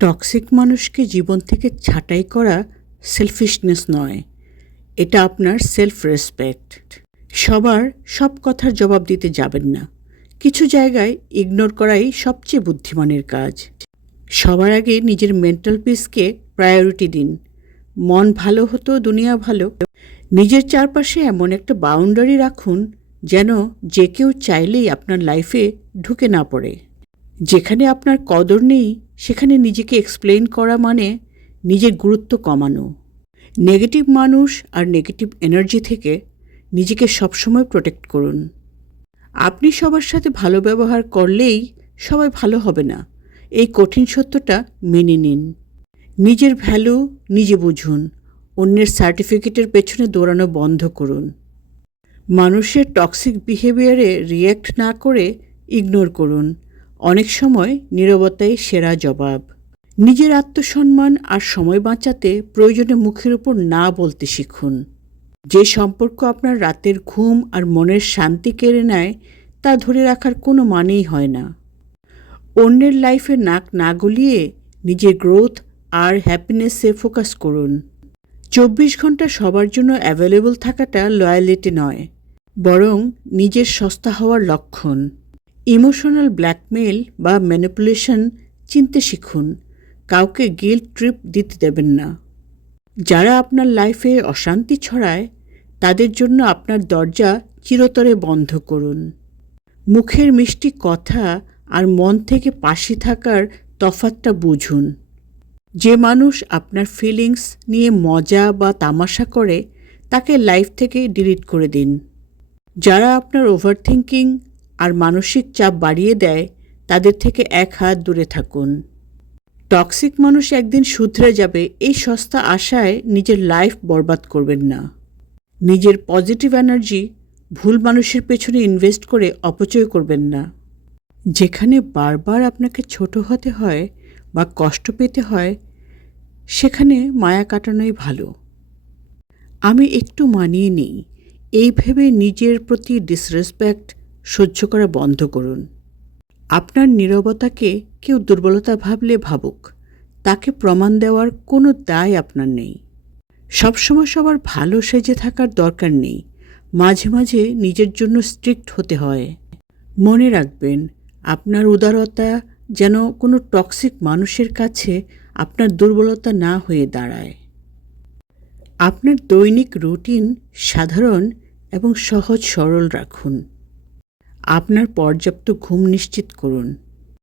Toxic মানুষকে জীবন থেকে ছাঁটাই করা সেলফিশনেস নয়, এটা আপনার সেলফ রেসপেক্ট। সবার সব কথার জবাব দিতে যাবেন না। কিছু জায়গায় ইগনোর করাই সবচেয়ে বুদ্ধিমানের কাজ। সবার আগে নিজের মেন্টাল পিসকে প্রায়োরিটি দিন। মন ভালো হতো দুনিয়া ভালো। নিজের চারপাশে এমন একটা বাউন্ডারি রাখুন যেন যে কেউ চাইলেই আপনার লাইফে ঢুকে না পড়ে। যেখানে আপনার কদর নেই সেখানে নিজেকে এক্সপ্লেইন করা মানে নিজের গুরুত্ব কমানো। নেগেটিভ মানুষ আর নেগেটিভ এনার্জি থেকে নিজেকে সবসময় প্রোটেক্ট করুন। আপনি সবার সাথে ভালো ব্যবহার করলেই সবাই ভালো হবে না, এই কঠিন সত্যটা মেনে নিন। নিজের ভ্যালু নিজে বুঝুন। অন্যের সার্টিফিকেটের পেছনে দৌড়ানো বন্ধ করুন। মানুষের টক্সিক বিহেভিয়ারে রিয়্যাক্ট না করে ইগনোর করুন। অনেক সময় নীরবতাই সেরা জবাব। নিজের আত্মসম্মান আর সময় বাঁচাতে প্রয়োজনে মুখের উপর না বলতে শিখুন। যে সম্পর্ক আপনার রাতের ঘুম আর মনের শান্তি কেড়ে নেয় তা ধরে রাখার কোনো মানেই হয় না। অন্যের লাইফে নাক না গলিয়ে নিজের গ্রোথ আর হ্যাপিনেসে ফোকাস করুন। 24 ঘন্টা সবার জন্য অ্যাভেলেবল থাকাটা লয়ালিটি নয়, বরং নিজের সস্তা হওয়ার লক্ষণ। ইমোশনাল ব্ল্যাকমেইল বা ম্যানিপুলেশন চিনতে শিখুন। কাউকে গিল্ট ট্রিপ দিতে দেবেন না। যারা আপনার লাইফে অশান্তি ছড়ায় তাদের জন্য আপনার দরজা চিরতরে বন্ধ করুন। মুখের মিষ্টি কথা আর মন থেকে পাশে থাকার তফাৎটা বুঝুন। যে মানুষ আপনার ফিলিংস নিয়ে মজা বা তামাশা করে তাকে লাইফ থেকে ডিলিট করে দিন। যারা আপনার ওভারথিঙ্কিং আর মানসিক চাপ বাড়িয়ে দেয় তাদের থেকে এক হাত দূরে থাকুন। টক্সিক মানুষ একদিন শুধরে যাবে এই সস্তা আশায় নিজের লাইফ বরবাদ করবেন না। নিজের পজিটিভ এনার্জি ভুল মানুষের পেছনে ইনভেস্ট করে অপচয় করবেন না। যেখানে বারবার আপনাকে ছোট হতে হয় বা কষ্ট পেতে হয় সেখানে মায়া কাটানোই ভালো। আমি একটু মানিয়ে নিই এই ভেবে নিজের প্রতি ডিসরেসপেক্ট সহ্য করা বন্ধ করুন। আপনার নীরবতাকে কেউ দুর্বলতা ভাবলে ভাবুক, তাকে প্রমাণ দেওয়ার কোনো দায় আপনার নেই। সবসময় সবার ভালো সেজে থাকার দরকার নেই, মাঝে মাঝে নিজের জন্য স্ট্রিক্ট হতে হয়। মনে রাখবেন, আপনার উদারতা যেন কোনো টক্সিক মানুষের কাছে আপনার দুর্বলতা না হয়ে দাঁড়ায়। আপনার দৈনিক রুটিন সাধারণ এবং সহজ সরল রাখুন। আপনার পর্যাপ্ত ঘুম নিশ্চিত করুন।